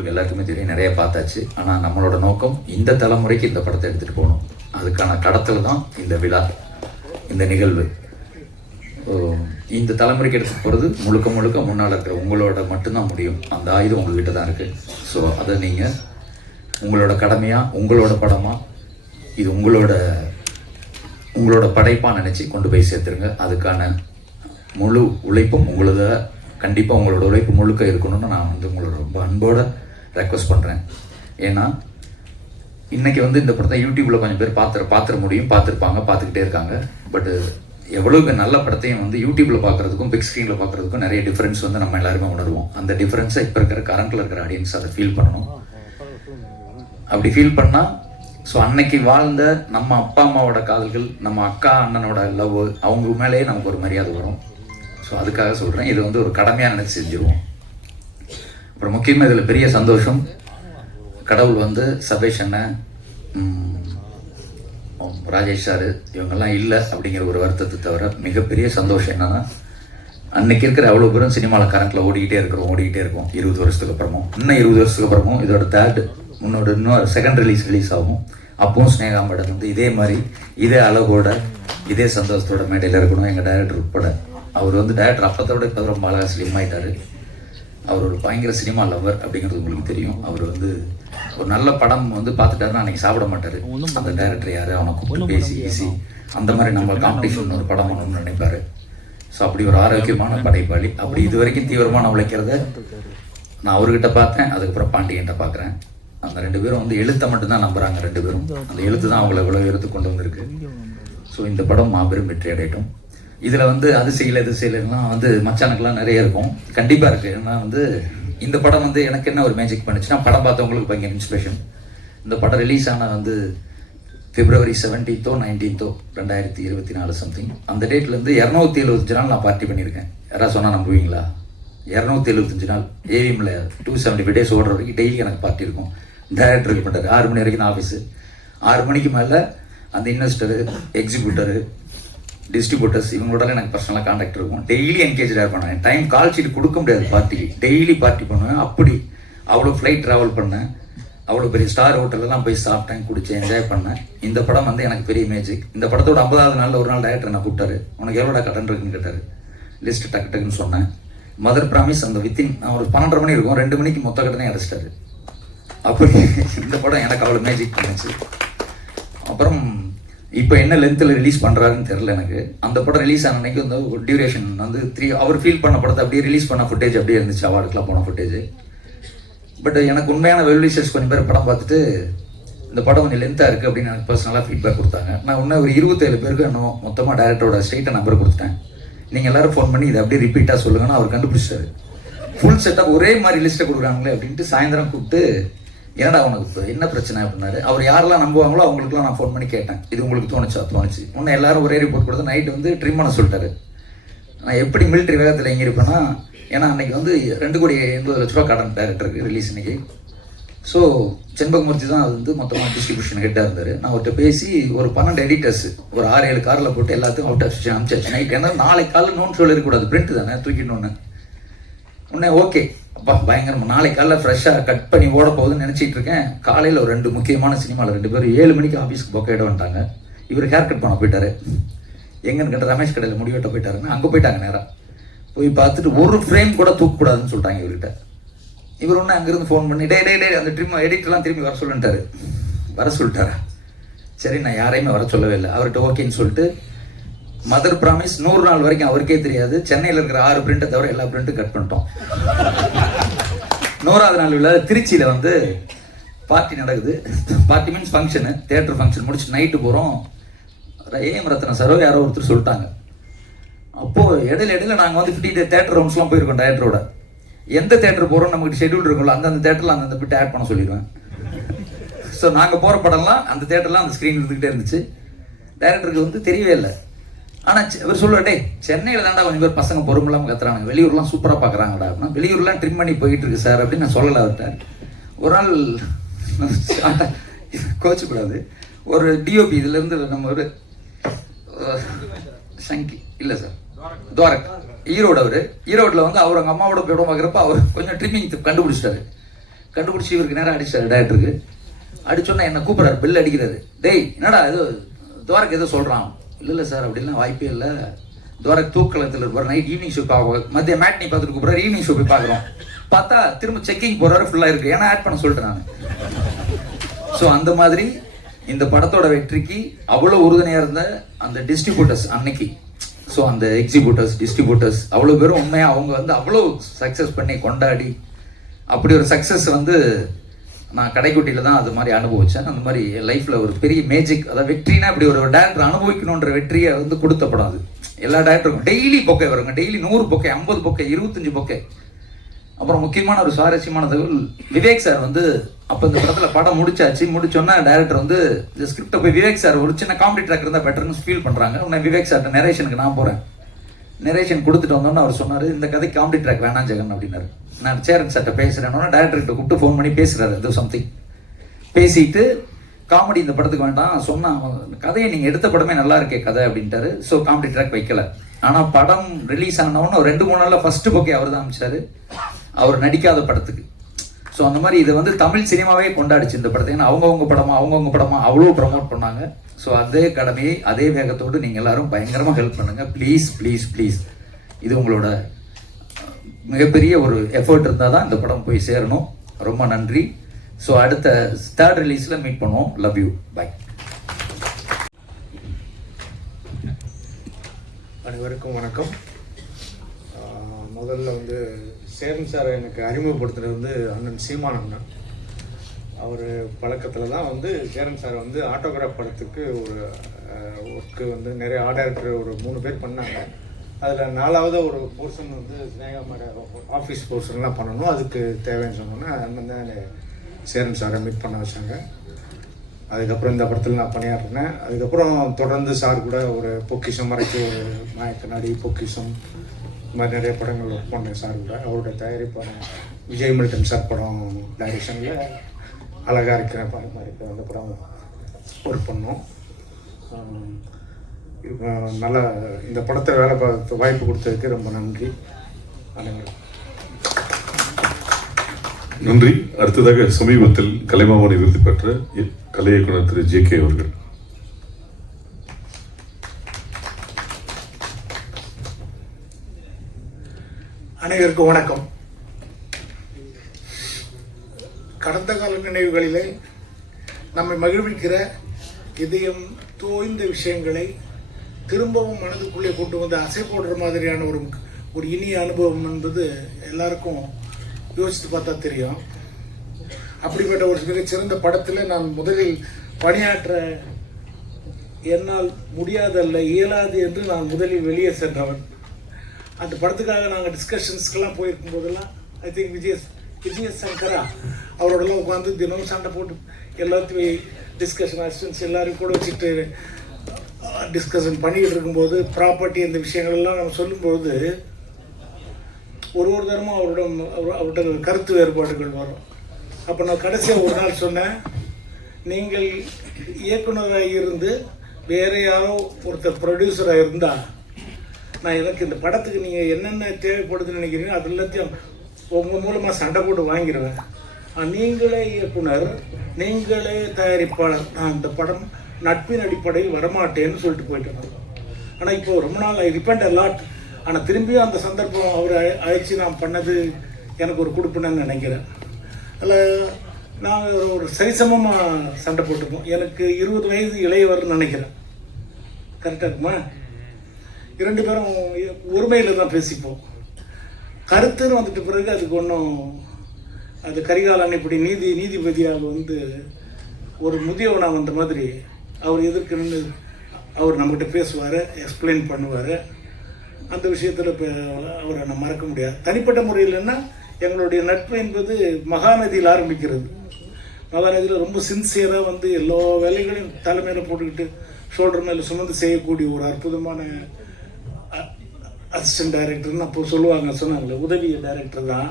உங்களுக்கு எல்லாருக்குமே தெரியும். நிறைய பார்த்தாச்சு. ஆனால் நம்மளோட நோக்கம் இந்த தலைமுறைக்கு இந்த படத்தை எடுத்துகிட்டு போகணும். அதுக்கான கடத்தல் தான் இந்த விழா இந்த நிகழ்வு. இந்த தலைமுறைக்கு எடுத்து போகிறது முழுக்க முழுக்க முன்னால் இருக்கிற உங்களோட மட்டும்தான் முடியும். அந்த ஆயுதம் உங்கள்கிட்ட தான் இருக்குது ஸோ அதை நீங்கள் உங்களோட கடமையாக உங்களோட படமாக இது உங்களோட உங்களோட படைப்பாக நினச்சி கொண்டு போய் சேர்த்துருங்க. அதுக்கான முழு உழைப்பும் உங்களோட கண்டிப்பாக உங்களோட உழைப்பு முழுக்க இருக்கணும்னு நான் வந்து உங்களோட ரொம்ப அன்போட ரெக்வஸ்ட் பண்ணுறேன் ஏன்னா இன்றைக்கி வந்து இந்த படத்தை யூடியூப்பில் கொஞ்சம் பேர் பார்த்துற பார்த்துட முடியும் பார்த்துருப்பாங்க பார்த்துக்கிட்டே இருக்காங்க. பட் எவ்வளோக்கு நல்ல படத்தையும் வந்து யூடியூப்பில் பார்க்கறதுக்கும் பிக் ஸ்க்ரீனில் பார்க்குறதுக்கும் நிறைய டிஃப்ரென்ஸ் வந்து நம்ம எல்லாருமே உணர்வோம். அந்த டிஃப்ரென்ஸை இப்போ இருக்கிற கரண்ட்டில் இருக்கிற ஆடியன்ஸ் அதை ஃபீல் பண்ணணும். அப்படி ஃபீல் பண்ணால் ஸோ அன்னைக்கு வாழ்ந்த நம்ம அப்பா அம்மாவோட காதல்கள் நம்ம அக்கா அண்ணனோட லவ் அவங்க மேலேயே நமக்கு ஒரு மரியாதை வரும். ஸோ அதுக்காக சொல்கிறேன் இது வந்து ஒரு கடமையாக நினைச்சு செஞ்சுருவோம். அப்புறம் முக்கியமாக இதில் பெரிய சந்தோஷம். கடவுள் வந்து சபேஷ் அண்ணன் ராஜேஷ் சார் இவங்கெல்லாம் இல்லை அப்படிங்கிற ஒரு வருத்தத்தை தவிர மிகப்பெரிய சந்தோஷம் என்னன்னா அன்னைக்கு இருக்கிற அவ்வளோ பேரும் சினிமாவில் கரண்ட்டில் ஓடிக்கிட்டே இருக்கிறோம் ஓடிக்கிட்டே இருக்கோம். இருபது வருஷத்துக்கு அப்புறமும். இன்னும் இருபது வருஷத்துக்கு அப்புறமும் இதோட தேர்ட் முன்னோட இன்னொரு செகண்ட் ரிலீஸ் ரிலீஸ் ஆகும். அப்பவும் ஸ்னேகா மேடம் வந்து இதே மாதிரி இதே அழகோட இதே சந்தோஷத்தோட மேடையில் இருக்கணும். எங்கள் டைரக்டர் உட்பட. அவர் வந்து டைரக்டர் அப்பத்தோட இப்போ ரொம்ப அழகாக ஸ்லிம் ஆகிட்டாரு அவர் ஒரு பயங்கர சினிமா லவர் அப்படிங்கிறது உங்களுக்கு தெரியும். அவர் வந்து ஒரு நல்ல படம் வந்து பார்த்துட்டாருன்னா அன்னைக்கு சாப்பிட மாட்டாரு. அந்த டைரக்டர் யாரு? அவனை கூப்பிட்டு பேசி பேசி. அந்த மாதிரி நம்ம காம்படிஷன் ஒரு படம் பண்ணணும்னு நினைப்பாரு. ஸோ அப்படி ஒரு ஆரோக்கியமான படைப்பாளி. அப்படி இது வரைக்கும் தீவிரமான உழைக்கிறத நான் அவர்கிட்ட பார்த்தேன். அதுக்கப்புறம் பாண்டியன்ட்ட பார்க்குறேன். அந்த ரெண்டு பேரும் வந்து எழுத்தை மட்டும்தான் நம்புறாங்க ரெண்டு பேரும். அந்த எழுத்து தான் அவங்கள இவ்வளோ எடுத்து கொண்டு வந்திருக்கு. ஸோ இந்த படம் மாபெரும் வெற்றி அடையட்டும். இதில் வந்து அது செய்யலை இது செய்யலைன்னா வந்து மச்சானுக்கெல்லாம் நிறைய இருக்கும். கண்டிப்பாக இருக்குது ஏன்னா வந்து இந்த படம் வந்து எனக்கு என்ன ஒரு மேஜிக் பண்ணுச்சுன்னா படம் பார்த்தவங்களுக்கு பயங்கர இன்ஸ்பிரேஷன் இந்த படம் ரிலீஸ் ஆன வந்து பிப்ரவரி செவன்டீன்த்தோ நைன்டீன்த்தோ ரெண்டாயிரத்தி இருபத்தி நாலு சம்திங் அந்த டேட்லேருந்து இரநூத்தி எழுபத்தஞ்சு நாள் நான் பார்ட்டி பண்ணியிருக்கேன். யாராவது சொன்னால் நம்புவீங்களா? இரநூத்தி எழுபத்தஞ்சு நாள். ஏவிஎம்ல டூ செவன்டி ஃபைவ் டேஸ் ஓடுற வரைக்கும் டெய்லி எனக்கு பார்ட்டி இருக்கும். டைரக்டர் பண்ணுறாரு ஆறு மணி வரைக்கும் ஆஃபீஸு ஆறு மணிக்கு மேலே அந்த இன்வெஸ்டரு எக்ஸிக்யூட்டரு டிஸ்ட்ரிபியூட்டர்ஸ் இவங்களோட எனக்கு பர்சனலாக காண்டாக்ட் இருக்கும். டெய்லி என்கேஜாக பண்ணுவேன் டைம் கால் ஷீட் கொடுக்க முடியாது பார்ட்டிக்கு டெய்லி பார்ட்டி பண்ணுவேன். அப்படி அவ்வளோ ஃப்ளைட் ட்ராவல் பண்ணேன். அவ்வளோ பெரிய ஸ்டார் ஹோட்டல்லாம் போய் சாப்பிட்டேன் குடிச்சேன் என்ஜாய் பண்ணேன். இந்த படம் வந்து எனக்கு பெரிய மேஜிக் இந்த படத்தோட ஐம்பதாவது நாளில் ஒரு நாள் டேரக்டர் நான் கூப்பிட்டாரு. உனக்கு எவ்வளோடா கடன் இருக்குன்னு கேட்டார். லிஸ்ட் டக்கு டக்குன்னு சொன்னேன். மதர் ப்ராமிஸ் அந்த வித்தின் நான் ஒரு பன்னெண்டரை மணி இருக்கும். ரெண்டு மணிக்கு மொத்த கடனே அடைச்சிட்டாரு அப்படி இந்த படம் எனக்கு அவ்வளோ மேஜிக் பண்ணுச்சு. அப்புறம் இப்போ என்ன லென்த்தில் ரிலீஸ் பண்ணுறாருன்னு தெரில எனக்கு. அந்த படம் ரிலீஸ் ஆன அன்னைக்கு வந்து ஒரு டியூரேஷன் வந்து த்ரீ அவர் ஃபீல் பண்ண படத்தை அப்படியே ரிலீஸ் பண்ண ஃபுட்டேஜ் அப்படியே இருந்துச்சு அவார்டுக்குலாம் போன ஃபுட்டேஜ் பட் எனக்கு உண்மையான வெல்விஷர்ஸ் கொஞ்சம் பேர் படம் பார்த்துட்டு இந்த படம் கொஞ்சம் லென்த்தாக இருக்குது அப்படின்னு எனக்கு பர்சனலாக ஃபீட்பேக் கொடுத்தாங்க. நான் இன்னும் ஒரு இருபத்தேழு பேருக்கு இன்னும் மொத்தமாக டேரக்டரோட ஸ்ட்ரெயிட்டை நம்பர் கொடுத்துட்டேன். நீங்கள் எல்லோரும் ஃபோன் பண்ணி இதை அப்படியே ரிப்பீட்டாக சொல்லுங்கன்னு அவர் கண்டுபிடிச்சாரு ஃபுல் செட்டாக ஒரே மாதிரி லிஸ்ட்டை கொடுக்குறாங்களே அப்படின்ட்டு சாயந்தரம் கூப்பிட்டு என்னடா உனக்கு இப்போ என்ன பிரச்சனை அப்படின்னாரு. அவர் யாரெல்லாம் நம்புவாங்களோ அவங்களுக்குலாம் நான் ஃபோன் பண்ணி கேட்டேன். இது உங்களுக்கு தோணுச்சா? தோணுச்சு. உன்னை எல்லாரும் ஒரே ரிப்போர்ட் கொடுத்து நைட்டு வந்து ட்ரிம் பண்ண சொல்லிட்டாரு. நான் எப்படி மிலிட்டரி வேகத்தில் எங்கே இருப்பேன்னா ஏன்னா அன்னைக்கு வந்து ரெண்டு கோடி எண்பது லட்ச ரூபா கடன் டேரக்டருக்கு ரிலீஸ் இன்னைக்கு. ஸோ செண்பகமூர்த்தி தான் அது வந்து மொத்தமாக டிஸ்ட்ரிபியூஷன் ஹெட்டாக இருந்தார். நான் அவர்கிட்ட பேசி ஒரு பன்னெண்டு எடிட்டர்ஸ் ஒரு ஆறு ஏழு காரில் போட்டு எல்லாத்தையும் அவுட் ஆஃப் ஸ்டேஷன் அனுப்பிச்சாச்சு. நைட் ஏன்னா நாளைக்கு காலையில் நோன் ஷோவில் இருக்கக்கூடாது. பிரிண்ட் தானே? தூக்கிடணுன்னு உடனே ஓகே அப்பா பயங்கரமா. நாளைக்கு காலைல ஃப்ரெஷ்ஷாக கட் பண்ணி ஓட போகுதுன்னு நினச்சிட்டு இருக்கேன். காலையில் ஒரு ரெண்டு முக்கியமான சினிமாவில் ரெண்டு பேரும் ஏழு மணிக்கு ஆஃபீஸ்க்கு பொக்கையிட வந்துட்டாங்க. இவர் ஹேர் கட் பண்ண போயிட்டாரு. எங்கன்னு கேட்ட ரமேஷ் கடையில் முடிவெட்ட போயிட்டாருன்னு அங்கே போயிட்டாங்க நேராக போய் பார்த்துட்டு ஒரு ஃப்ரேம் கூட தூக்கக்கூடாதுன்னு சொல்லிட்டாங்க இவர்கிட்ட. இவர் ஒன்று அங்கேருந்து ஃபோன் பண்ணி டே டே டே அந்த ட்ரிம் எடிட்லாம் திரும்பி வர சொல்லிட்டாரு வர சொல்லிட்டாரா? சரி நான் யாரையுமே வர சொல்லவே இல்லை. அவர்கிட்ட ஓகேன்னு சொல்லிட்டு மதர் ப்ராமிஸ் நூறு நாள் வரைக்கும் அவருக்கே தெரியாது. சென்னையில் இருக்கிற ஆறு பிரிண்ட்டை தவிர எல்லா பிரிண்ட்டும் கட் பண்ணிட்டோம். நூறாவது நாள் விழா திருச்சியில் வந்து பார்ட்டி நடக்குது. Party means function theatre function முடிச்சு நைட்டு போகிறோம் ஏஎம் ரத்ன சரோ யாரோ ஒருத்தர் சொல்லிட்டாங்க. அப்போது இடையில இடையில நாங்கள் வந்து ஃபிஃப்டி டே தேட்டர் ரவுண்ட்ஸ்லாம் போயிருக்கோம் டேரக்டரோட எந்த தேட்டர் போகிறோம் நமக்கு ஷெட்யூல் இருக்கும்ல அந்தந்த தேட்டரில் அந்தந்த பிட் ஆட் பண்ண சொல்லிடுவேன். ஸோ நாங்கள் போகிற படம்லாம் அந்த தேட்டர்லாம் அந்த ஸ்க்ரீன் இருந்துக்கிட்டே இருந்துச்சு. டேரக்டருக்கு வந்து தெரியவே இல்லை. ஆனால் இவர் சொல்லுவார் டேய் சென்னையில் தாண்டா கொஞ்சம் பேர் பசங்க பொறுமில்லாமல் கத்துறாங்க வெளியூர்லாம் சூப்பராக பார்க்குறாங்கடா அப்படின்னா வெளியூர்லாம் ட்ரிம் பண்ணி போயிட்டு இருக்கு சார் அப்படின்னு நான் சொல்லலை அவர்கிட்ட. ஒரு நாள் கோச்சக்கூடாது ஒரு டிஓபி இதுலேருந்து நம்ம ஒரு சங்கி இல்லை சார் துவாரக் ஈரோடு அவர். ஈரோட்டில் வந்து அவர் அவங்க அம்மாவோட போய் பார்க்குறப்ப அவர் கொஞ்சம் ட்ரிம்மிங் கண்டுபிடிச்சிட்டாரு. கண்டுபிடிச்சி இவருக்கு நேரம் அடிச்சாரு டேரக்டருக்கு அடிச்சோன்னா என்ன கூப்பிட்றாரு பில் அடிக்கிறாரு. டேய் என்னடா ஏதோ துவாரக்கு ஏதோ சொல்கிறான் இல்லை இல்லை சார் அப்படிலாம் வாய்ப்பே இல்லை. துவாரக் தூக்கலத்தில் இருப்பார் நைட் ஈவினிங் ஷோ பார்க்க மத்திய மேட்னி பார்த்துட்டு கூப்பிட்றாரு ஈவினிங் ஷோ போய் பார்க்குறோம். பார்த்தா திரும்ப செக்கிங் போகிறாரு ஃபுல்லாக இருக்குது ஏன்னா ஆட் பண்ண சொல்லிட்டேன் நான். ஸோ அந்த மாதிரி இந்த படத்தோட வெற்றிக்கு அவ்வளோ உறுதுணையாக இருந்த அந்த டிஸ்ட்ரிபியூட்டர்ஸ் அன்னைக்கு. ஸோ அந்த எக்ஸிபியூட்டர்ஸ் டிஸ்ட்ரிபியூட்டர்ஸ் அவ்வளோ பேரும் உண்மையாக அவங்க வந்து அவ்வளோ சக்ஸஸ் பண்ணி கொண்டாடி அப்படி ஒரு சக்ஸஸ் வந்து நான் கடைக்குட்டியில் தான் அது மாதிரி அனுபவித்தேன் அந்த மாதிரி லைஃப்பில் ஒரு பெரிய மேஜிக் அதாவது வெற்றினா இப்படி ஒரு டேரக்டர் அனுபவிக்கணுன்ற வெற்றியை வந்து கொடுத்த படம் அது எல்லா டேரக்டருக்கும் டெய்லி பொக்கை வருங்க. டெய்லி நூறு பொக்கை ஐம்பது பொக்கை இருபத்தஞ்சு பொக்கை. அப்புறம் முக்கியமான ஒரு சுவாரஸ்யமான தகவல் விவேக் சார் வந்து அப்போ இந்த படத்தில் படம் முடிச்சாச்சு. முடிச்சோன்னா டேரக்டர் வந்து இந்த ஸ்கிரிப்டை போய் விவேக் சார் ஒரு சின்ன காமெடி ட்ராக் இருந்தால் பெட்டர்னு ஃபீல் பண்ணுறாங்க உடனே விவேக் சார்கிட்ட நரேஷனுக்கு நான் போகிறேன் நரேஷன் கொடுத்துட்டு வந்தோன்னு அவர் சொன்னார் இந்த கதை காமெடி ட்ராக் வேணாம் ஜெகன் அப்படின்னாரு. நான் சேரன் சார்ட்ட பேசுகிறேன்னா டேரக்டர்கிட்ட கூப்பிட்டு ஃபோன் பண்ணி பேசுகிறாரு அது சம்திங் பேசிட்டு காமெடி இந்த படத்துக்கு வேண்டாம் சொன்னா கதையை நீங்கள் எடுத்த படமே நல்லா இருக்கே கதை அப்படின்ட்டாரு. ஸோ காமெடி ட்ராக் வைக்கல. ஆனால் படம் ரிலீஸ் ஆனவொன்னு ஒரு ரெண்டு மூணு நாளில் ஃபர்ஸ்ட் புக்கே அவர் தான் அமிச்சாரு. அவர் நடிக்காத படத்துக்கு. ஸோ அந்த மாதிரி இதை வந்து தமிழ் சினிமாவே கொண்டாடிச்சு இந்த படத்தை ஏன்னா அவங்கவுங்க படமா அவங்கவுங்க படமா அவ்வளோ ப்ரமோட் பண்ணாங்க. ஸோ அதே கடமையை அதே வேகத்தோடு நீங்கள் எல்லாரும் பயங்கரமாக ஹெல்ப் பண்ணுங்கள் ப்ளீஸ் ப்ளீஸ் ப்ளீஸ் இது உங்களோட மிகப்பெரிய ஒரு எஃபர்ட் இருந்தால் தான் இந்த படம் போய் சேரணும். ரொம்ப நன்றி. ஸோ அடுத்த தேர்ட் ரிலீஸில் மீட் பண்ணுவோம். லவ் யூ பை அனைவருக்கும் வணக்கம். முதல்ல வந்து சேரன் சார் எனக்கு அறிமுகப்படுத்துனது வந்து அண்ணன் சீமான் அண்ணன். அவர் பழக்கத்தில் தான் வந்து சேரன் சார் வந்து ஆட்டோகிராஃப் படத்துக்கு ஒரு ஒர்க்கு வந்து நிறைய ஆர்டர் ஒரு மூணு பேர் பண்ணாங்க. அதில் நாலாவது ஒரு போர்ஷன் வந்து ஸ்னேகா ஆஃபீஸ் போர்ஷன்லாம் பண்ணணும். அதுக்கு தேவைன்னு சொன்னோன்னே அண்ணன் தான் சேரன் சாரை மீட் பண்ண வச்சாங்க. அதுக்கப்புறம் இந்த படத்தில் நான் பணியாற்றினேன். அதுக்கப்புறம் தொடர்ந்து சார் கூட ஒரு பொக்கிஷம் மறைக்கு ஒரு நாயக்கநாடி பொக்கிஷம் இந்த மாதிரி நிறைய படங்கள் ஒர்க் பண்ணேன் சார் கூட. அவருடைய தயாரிப்பான விஜய் மில்டன் சார் படம் டைரக்ஷனில் அழகாக இருக்கிற படம் இருக்கிற அந்த படம் ஒர்க் பண்ணோம். நல்ல இந்த படத்தை வேலை பார்த்து வாய்ப்பு கொடுத்ததுக்கு ரொம்ப நன்றி. அனைவரும். நன்றி. அடுத்ததாக சமீபத்தில் கலைமாமணி விருது பெற்ற கலை இயக்குனர் திரு ஜே கே அவர்கள். அனைவருக்கும் வணக்கம். கடந்த கால நினைவுகளிலே நம்மை மகிழ்விக்கிற இதயம் தோய்ந்த விஷயங்களை திரும்பவும் மனதுக்குள்ளே கொண்டு வந்து அசை போடுற மாதிரியான ஒரு ஒரு இனிய அனுபவம் என்பது எல்லாருக்கும் யோசித்து பார்த்தா தெரியும். அப்படிப்பட்ட ஒரு மிகச்சிறந்த படத்தில் நான் முதலில் பணியாற்ற என்னால் முடியாதல்ல இயலாது என்று நான் முதலில் வெளியே சென்றவன். அந்த படத்துக்காக நாங்கள் டிஸ்கஷன்ஸ்க்கெல்லாம் போயிருக்கும் போதெல்லாம் ஐ திங்க் விஜய விஜய சங்கரா அவரோடலாம் உட்காந்து தினமும் சண்டை போட்டு எல்லாத்தையும் டிஸ்கஷன் அசிஸ்டன்ஸ் எல்லாரையும் கூட வச்சுட்டு டிஸ்கஷன் பண்ணிக்கிட்டு இருக்கும்போது ப்ராப்பர்ட்டி இந்த விஷயங்கள் எல்லாம் நம்ம சொல்லும்போது ஒரு ஒரு தரமும் அவரோட அவர் அவர்கிட்ட கருத்து வேறுபாடுகள் வரும். அப்போ நான் கடைசியாக ஒரு நாள் சொன்னேன் நீங்கள் இயக்குனராக இருந்து வேற யாரோ ஒருத்தர் ப்ரொடியூசராக இருந்தால் நான் எனக்கு இந்த படத்துக்கு நீங்கள் என்னென்ன தேவைப்படுதுன்னு நினைக்கிறீங்க அது எல்லாத்தையும் உங்கள் மூலமாக சண்டை போட்டு வாங்கிடுவேன் நீங்களே இயக்குனர் நீங்களே தயாரிப்பாளர். நான் இந்த படம் நட்பின் அடிப்படையில் வரமாட்டேன்னு சொல்லிட்டு போயிட்டேன் ஆனால் இப்போ ரொம்ப நாள் ஐ ரிப்பெண்ட் லாட் ஆனால் திரும்பியும் அந்த சந்தர்ப்பம் அவர் அழைச்சி நான் பண்ணது எனக்கு ஒரு கொடுப்புன்னு நினைக்கிறேன். அதில் நாங்கள் ஒரு- ஒரு சரிசமமாக சண்டை போட்டுப்போம். எனக்கு இருபது வயது இளையவர்னு நினைக்கிறேன். கரெக்டாக இருக்குமா? இரண்டு பேரும் ஒருமையில் தான் பேசிப்போம். கருத்துன்னு வந்துட்ட பிறகு அதுக்கு ஒன்றும் அது கரிகாலன் இப்படி நீதி நீதிபதியாக வந்து ஒரு முதியவனாக வந்த மாதிரி அவர் எதிர்க்கணும்னு அவர் நம்மகிட்ட பேசுவார் எக்ஸ்பிளைன் பண்ணுவார். அந்த விஷயத்தில் இப்போ அவரை நான் மறக்க முடியாது. தனிப்பட்ட முறையில்னா எங்களுடைய நட்பு என்பது மகாநதியில் ஆரம்பிக்கிறது. மகாநதியில் ரொம்ப சின்சியராக வந்து எல்லா வேலைகளையும் தலைமையில் போட்டுக்கிட்டு ஷோல்டர் மேலே சுமந்து செய்யக்கூடிய ஒரு அற்புதமான அசிஸ்டன்ட் டைரக்டர்னு அப்போ சொல்லுவாங்க சொன்னாங்களே உதவி டைரக்டர் தான்.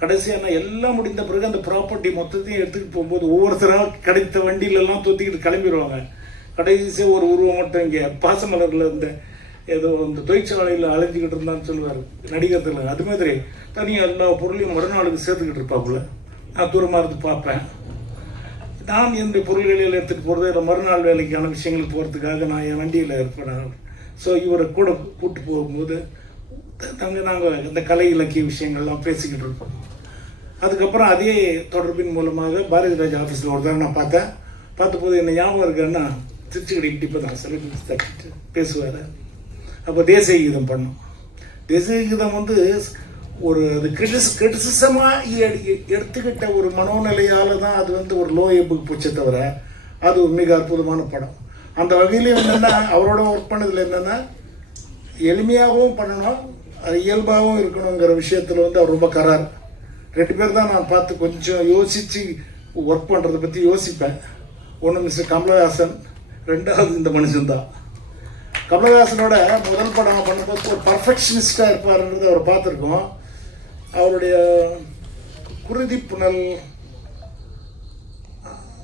கடைசியாக நான் எல்லாம் முடிந்த பிறகு அந்த ப்ராப்பர்ட்டி மொத்தத்தையும் எடுத்துக்கிட்டு போகும்போது ஒவ்வொருத்தராக கிடைத்த வண்டியிலலாம் தூத்திக்கிட்டு கிளம்பிடுவாங்க. கடைசியாக ஒரு உருவம் மட்டும் இங்கே பாசமலரில் இந்த ஏதோ இந்த தொழிற்சாலையில் அலைஞ்சிக்கிட்டு இருந்தான்னு சொல்லுவார் நடிகத்தில் அது மாதிரி தனியாக எல்லா பொருளையும் மறுநாளுக்கு சேர்த்துக்கிட்டு இருப்பாப்புல. நான் தூரமாக இருந்து பார்ப்பேன். நான் என்னுடைய பொருள்களில் எடுத்துகிட்டு போகிறது இல்லை மறுநாள் வேலைக்கான விஷயங்களுக்கு போகிறதுக்காக நான் என் வண்டியில் இருப்பேன். ஸோ இவரை கூட கூப்பிட்டு போகும்போது நாங்கள் நாங்கள் இந்த கலை இலக்கிய விஷயங்கள்லாம் பேசிக்கிட்டு இருப்போம். அதுக்கப்புறம் அதே தொடர்பின் மூலமாக பாரதி ராஜா ஆஃபீஸில் ஒரு தடவை நான் பார்த்தேன். பார்த்தபோது என்ன ஞாபகம் இருக்குன்னா திருச்சிக்கடி கடைக்கிட்டு இப்போ தான் சில தட்டிட்டு பேசுவார். அப்போ தேசிய கீதம் பண்ணோம். தேசிய கீதம் வந்து ஒரு அது கிரிட்டிஸ் கிரிட்டிசிசமாக எடுத்துக்கிட்ட ஒரு மனோநிலையால் தான் அது வந்து ஒரு லோ எப்புக்கு போச்சே தவிர அது ஒரு மிக அற்புதமான படம். அந்த வகையில் என்னென்னா அவரோட ஒர்க் பண்ணதில் என்னென்னா எளிமையாகவும் பண்ணணும் இயல்பாகவும் இருக்கணுங்கிற விஷயத்தில் வந்து அவர் ரொம்ப கரார். ரெண்டு பேர் தான் நான் பார்த்து கொஞ்சம் யோசித்து ஒர்க் பண்ணுறதை பற்றி யோசிப்பேன். ஒன்று மிஸ்டர் கமலஹாசன் ரெண்டாவது இந்த மனுஷன்தான் கமலஹாசனோட முதல் படம் பண்ணும்போது ஒரு பர்ஃபெக்ஷனிஸ்டாக இருப்பாருன்றது அவர் பார்த்துருக்கோம். அவருடைய குருதி புனல்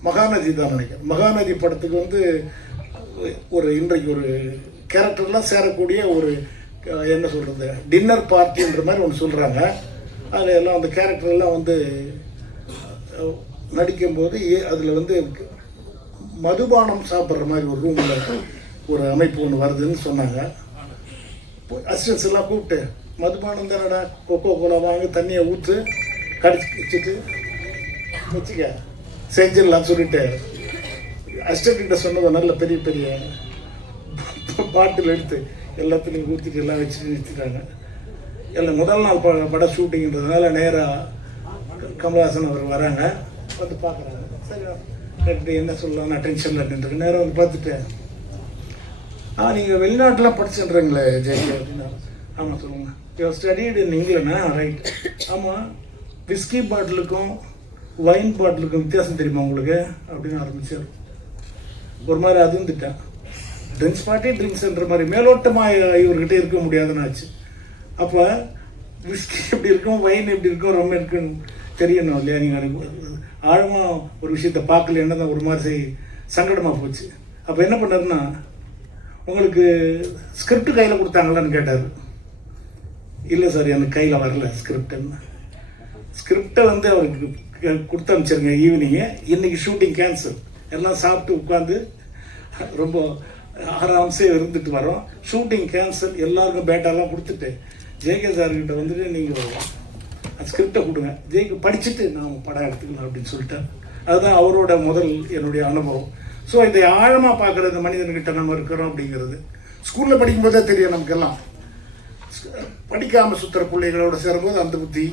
மகாநதி தான் நினைக்கிறேன். மகாநதி படத்துக்கு வந்து ஒரு இன்றைக்கு ஒரு கேரக்டர்லாம் சேரக்கூடிய ஒரு என்ன சொல்கிறது டின்னர் பார்ட்டின்ற மாதிரி ஒன்று சொல்கிறாங்க அதில் எல்லாம் அந்த கேரக்டரெல்லாம் வந்து நடிக்கும்போது அதில் வந்து மதுபானம் சாப்பிட்ற மாதிரி ஒரு ரூமில் ஒரு அமைப்பு ஒன்று வருதுன்னு சொன்னாங்க. அசிஸ்டன்ஸ் எல்லாம் கூப்பிட்டு மதுபானம் தானடா? கொக்கோ கோலா வாங்க தண்ணியை ஊற்று கடிச்சு வச்சுட்டு வச்சுக்க. செஞ்சிடலாம் சொல்லிட்டு அசிஸ்டன்ட் கிட்ட சொன்னது நல்ல பெரிய பெரிய பாட்டில் எடுத்து எல்லாத்துலேயும் ஊற்றிட்டு எல்லாம் வச்சு நிறுத்திட்டாங்க. எல்லாம் முதல் நாள் ப பட ஷூட்டிங்கிறதுனால நேராக கமல்ஹாசன் அவர் வராங்க. வந்து பார்க்குறாங்க சரி கரெக்டு என்ன சொல்லலாம் நான் டென்ஷனில் நின்றுருக்கு நேராக வந்து பார்த்துட்டு ஆ நீங்கள் வெளிநாட்டில் படிச்சுன்றீங்களே ஜெயகே அப்படின்னா ஆமாம் சொல்லுங்கள் யூ ஸ்டடிடு இன் இங்கிலாண்டா ரைட் ஆமாம் விஸ்கி பாட்டிலுக்கும் வைன் பாட்டிலுக்கும் வித்தியாசம் தெரியுமா உங்களுக்கு? அப்படின்னு ஆரம்பிச்சார். ஒரு மாதிரி அதுவும் திட்டேன். ட்ரிங்க்ஸ் பார்ட்டி ட்ரிங்க்ஸ்ன்ற மாதிரி. மேலோட்டமாக இவர்கிட்ட இருக்க முடியாதுன்னு ஆச்சு அப்போ விஸ்கி எப்படி இருக்கும் வைன் எப்படி இருக்கும் ரம் இருக்குன்னு தெரியணும் இல்லையா? நீங்கள் ஆழமாக ஒரு விஷயத்த பார்க்கலன்னா தான் ஒரு மாதிரி சங்கடமாக போச்சு. அப்போ என்ன பண்ணாருன்னா உங்களுக்கு ஸ்கிரிப்ட் கையில் கொடுத்தாங்களான்னு கேட்டார். இல்லை சார் எனக்கு கையில் வரல ஸ்கிரிப்டுன்னு ஸ்கிரிப்டை வந்து அவருக்கு கொடுத்து அனுப்பிச்சிருங்க ஈவினிங்கு இன்றைக்கி ஷூட்டிங் கேன்சல் எல்லாம் சாப்பிட்டு உட்காந்து ரொம்ப ஆராம்சே இருந்துட்டு வரோம். ஷூட்டிங் கேன்சல் எல்லாருக்கும் பேட்டாலாம் கொடுத்துட்டு ஜேகே சார்கிட்ட வந்துட்டு நீங்கள் அந்த ஸ்கிரிப்டை கொடுங்க. ஜெய்க்கு படிச்சுட்டு நான் படம் எடுத்துக்கலாம் அப்படின்னு சொல்லிட்டேன் அதுதான் அவரோட முதல் என்னுடைய அனுபவம். ஸோ இதை ஆழமாக பார்க்குறது இந்த மனிதன்கிட்ட நம்ம இருக்கிறோம் அப்படிங்கிறது. ஸ்கூலில் படிக்கும்போதே தெரியும் நமக்கெல்லாம். படிக்காமல் சுற்றுற பிள்ளைகளோட சேரும்போது அந்த புத்தி.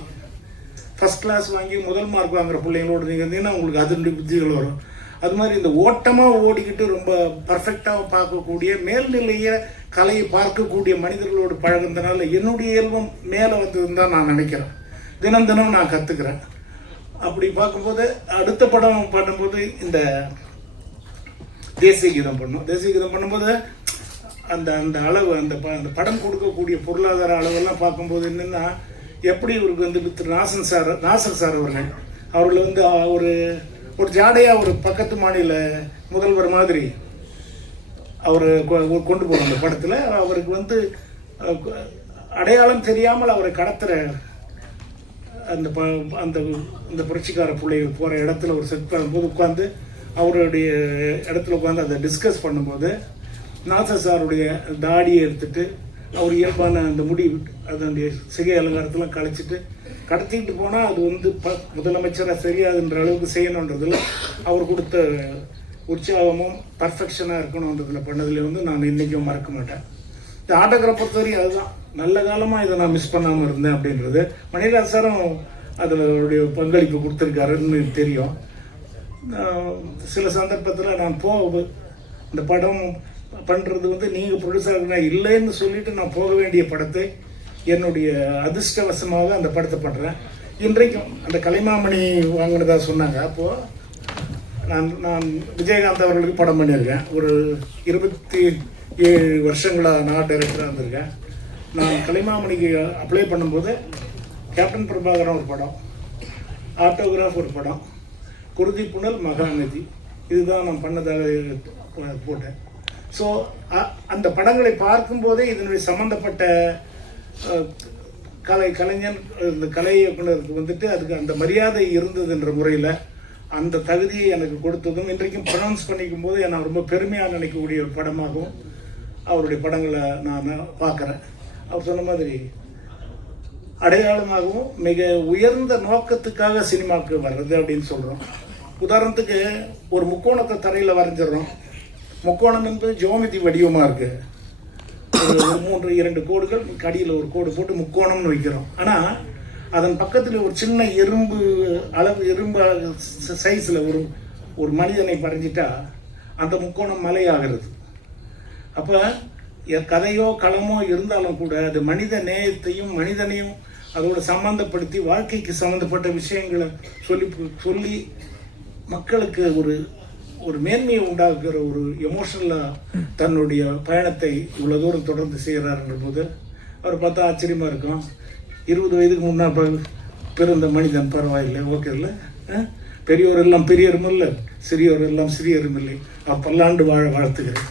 ஃபஸ்ட் கிளாஸ் வாங்கி முதல் மார்க் வாங்குற பிள்ளைங்களோட நீங்கள் இருந்தீங்கன்னா உங்களுக்கு அதனுடைய புத்திகள் வரும். அது மாதிரி இந்த ஓட்டமாக ஓடிக்கிட்டு ரொம்ப பர்ஃபெக்டாக பார்க்கக்கூடிய மேல்நிலைய கலையை பார்க்கக்கூடிய மனிதர்களோடு பழகுனதுனால என்னுடைய இயல்பம் மேலே வந்ததுன்னு தான் நான் நினைக்கிறேன். தினம் தினம் நான் கற்றுக்கிறேன் அப்படி பார்க்கும்போது அடுத்த படம் பண்ணும்போது இந்த தேசிய கீதம் பண்ணோம். தேசிய கீதம் பண்ணும்போது அந்த அந்த அளவு அந்த ப அந்த படம் கொடுக்கக்கூடிய பொருளாதார அளவெல்லாம் பார்க்கும்போது என்னென்னா எப்படி இவருக்கு வந்து திரு நாசன் சார் நாசர் சார் அவர்கள் அவர்கள் வந்து ஒரு ஒரு ஜாடையாக ஒரு பக்கத்து மாநில முதல்வர் மாதிரி அவர் கொண்டு போகிற அந்த படத்தில் அவருக்கு வந்து அடையாளம் தெரியாமல் அவரை கடத்துகிற அந்த ப அந்த அந்த புரட்சிக்கார பிள்ளைகள் போகிற இடத்துல ஒரு செட் பண்ணும்போது உட்காந்து அவருடைய இடத்துல உட்காந்து அதை டிஸ்கஸ் பண்ணும்போது நாசர் சாருடைய தாடியை எடுத்துட்டு அவர் இயல்பான அந்த முடி அதனுடைய சிகை அலங்காரத்தெல்லாம் கழிச்சிட்டு கடத்திட்டு போனால் அது வந்து ப முதலமைச்சராக சரியாதுன்ற அளவுக்கு செய்யணுன்றதுல அவர் கொடுத்த உற்சாகமும் பர்ஃபெக்ஷனாக இருக்கணுன்றதில் பண்ணதில் வந்து நான் இன்றைக்கும் மறக்க மாட்டேன். இந்த ஆட்டோகிராஃப் பொறுத்தவரையும் அதுதான். நல்ல காலமாக இதை நான் மிஸ் பண்ணாமல் இருந்தேன் அப்படின்றது. மணிராஜ் சாரும் அதில் பங்களிப்பு கொடுத்துருக்காருன்னு தெரியும். சில சந்தர்ப்பத்தில் நான் போக இந்த படம் பண்ணுறது வந்து நீங்கள் ப்ரொடியூசர் இல்லைன்னு சொல்லிட்டு நான் போக வேண்டிய படத்தை என்னுடைய அதிர்ஷ்டவசமாக அந்த படத்தை பண்ணுறேன் இன்றைக்கும் அந்த கலைமாமணி வாங்கினதாக சொன்னாங்க. அப்போது நான் நான் விஜயகாந்த் அவர்களுக்கு படம் பண்ணியிருக்கேன். ஒரு இருபத்தி ஏழு வருஷங்களாக நான் டைரக்டராக இருந்திருக்கேன். நான் கலைமாமணிக்கு அப்ளை பண்ணும்போது கேப்டன் பிரபாகரன் ஒரு படம் ஆட்டோகிராஃப் ஒரு படம் குருதி புனல் மகாநதி. இதுதான் நான் பண்ணதாக போட்டேன். ஸோ அந்த படங்களை பார்க்கும்போதே இதனுடைய சம்மந்தப்பட்ட கலை கலைஞன் இந்த கலை இயக்குனருக்கு வந்துட்டு அதுக்கு அந்த மரியாதை இருந்ததுன்ற முறையில் அந்த தகுதியை எனக்கு கொடுத்ததும் இன்றைக்கும் ப்ரொனவுன்ஸ் பண்ணிக்கும் போது நான் ரொம்ப பெருமையாக நினைக்கக்கூடிய ஒரு படமாகவும் அவருடைய படங்களை நான் பார்க்குறேன். அவர் சொன்ன மாதிரி அடையாளமாகவும் மிக உயர்ந்த நோக்கத்துக்காக சினிமாவுக்கு வர்றது அப்படின்னு சொல்கிறோம் உதாரணத்துக்கு ஒரு முக்கோணத்தை தரையில் வரைஞ்சிடுறோம். முக்கோணம் என்பது ஜோமிதி வடிவமாக இருக்குது ஒரு மூன்று இரண்டு கோடுகள் கடியில் ஒரு கோடு போட்டு முக்கோணம்னு வைக்கிறோம். ஆனால் அதன் பக்கத்தில் ஒரு சின்ன எறும்பு அளவு எறும்பு சைஸில் ஒரு ஒரு மனிதனை வரைஞ்சிட்டா அந்த முக்கோணம் மலையாகிறது. அப்போ கதையோ களமோ இருந்தாலும் கூட அது மனித நேயத்தையும் மனிதனையும் அதோட சம்பந்தப்படுத்தி வாழ்க்கைக்கு சம்மந்தப்பட்ட விஷயங்களை சொல்லி சொல்லி மக்களுக்கு ஒரு ஒரு மேன்மையை உண்டாக்குற ஒரு எமோஷனலாக தன்னுடைய பயணத்தை இவ்வளோ தூரம் தொடர்ந்து செய்கிறாருன்ற போது அவர் பார்த்தா ஆச்சரியமாக இருக்கும் இருபது வயதுக்கு முன்னால் பிறந்த மனிதன் பரவாயில்லை ஓகே இல்லை. பெரியோர் எல்லாம் பெரியரும் இல்லை சிறியோர் எல்லாம் சிறியரும் இல்லை. அப்பல்லாண்டு வாழ வாழ்த்துகிறேன்.